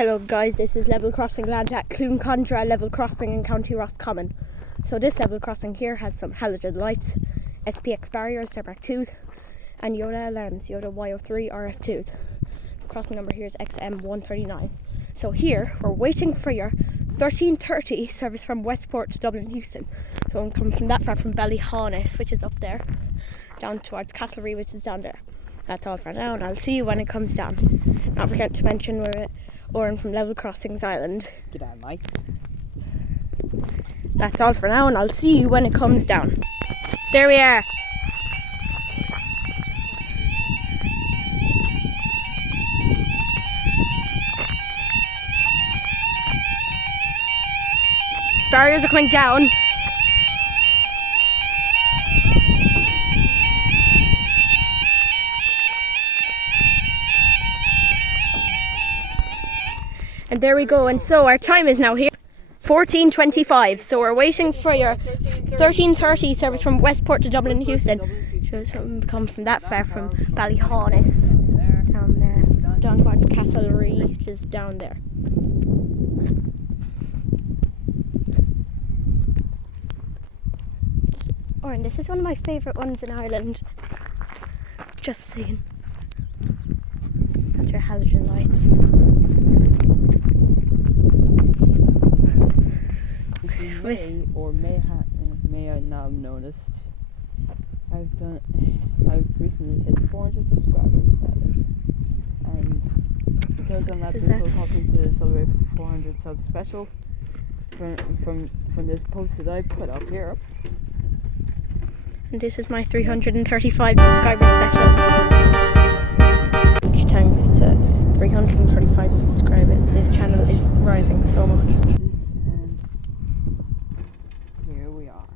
Hello guys, this is level crossing land at Clooncondra level crossing in County Roscommon. So this level crossing here has some halogen lights, SPX barriers, they're Mark 2s, and Yoda alarms, Yoda YO3 RF2s. The crossing number here is XM139. So here, we're waiting for your 13:30 service from Westport to Dublin Houston. So I'm coming from that far from Ballyhaunis, which is up there, down towards Castlereagh, which is down there. That's all for now, and I'll see you when it comes down. Not forget to mention we're at Oren from Level Crossings Ireland. G'day mates. That's all for now, and I'll see you when it comes down. There we are. Barriers are coming down. And there we go, and so our time is now here, 14:25. So we're waiting for your 13:30 service from Westport to Dublin Houston. So something comes from that far from Ballyhaunis, down there, down towards Castlereagh, which is down there. Oh, and this is one of my favourite ones in Ireland. Just saying. That's your halogen lights. May I not have noticed, I've recently hit 400 subscribers status, and because I'm at the crossing to celebrate 400 sub special from this post that I put up here. And this is my 335 subscriber special. Which thanks to 335 subscribers, this channel is rising so much. And here we are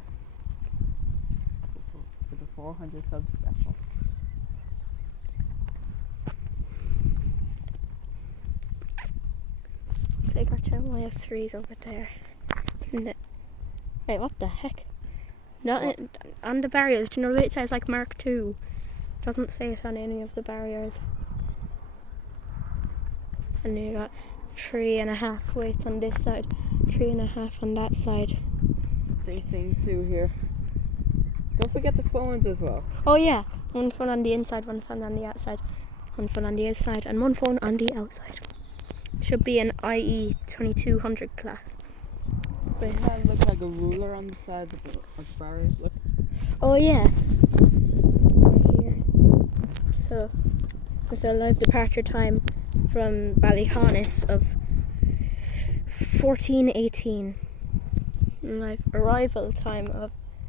for the 400 sub special. So I got your YF3s over there. Wait, what the heck? Not on the barriers, do you know the way it says like Mark 2? Doesn't say it on any of the barriers. And you got 3.5 weights on this side, 3.5 on that side. Same thing too here. Don't forget the phones as well. Oh yeah, one phone on the inside, one phone on the outside, one phone on the inside, and one phone on the outside. Should be an IE 2200 class. That looks like a ruler on the side of the barriers. Look. Oh yeah. Right here. So, with a live departure time from Ballyhaunis of 14:18, and live arrival time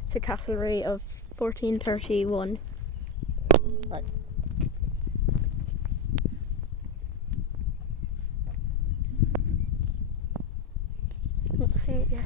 to Castlereagh of 14:31. Right. Let's see it, yeah.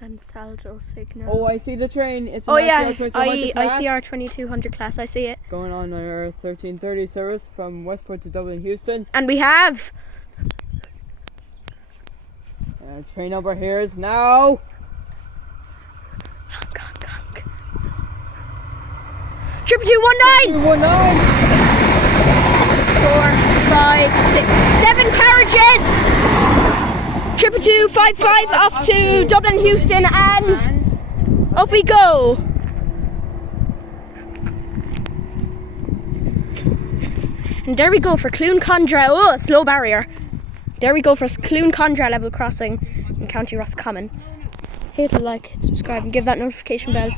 And saldo signal. Oh, I see the train. It's an ICR 2200 class. ICR 2200 class, I see it. Going on our 13:30 service from Westport to Dublin Houston. And we have Train number here is now 22219! 219! 4, 5, 6, 7 carriages! 22255 off to Dublin, Houston, and up we go! And there we go for Clooncondra. Oh, slow barrier. There we go for Clooncondra level crossing in County Roscommon. Hit like, hit subscribe, and give that notification bell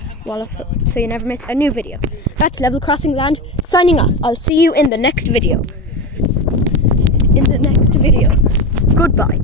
so you never miss a new video. That's Level Crossing Land signing off. I'll see you in the next video. Goodbye.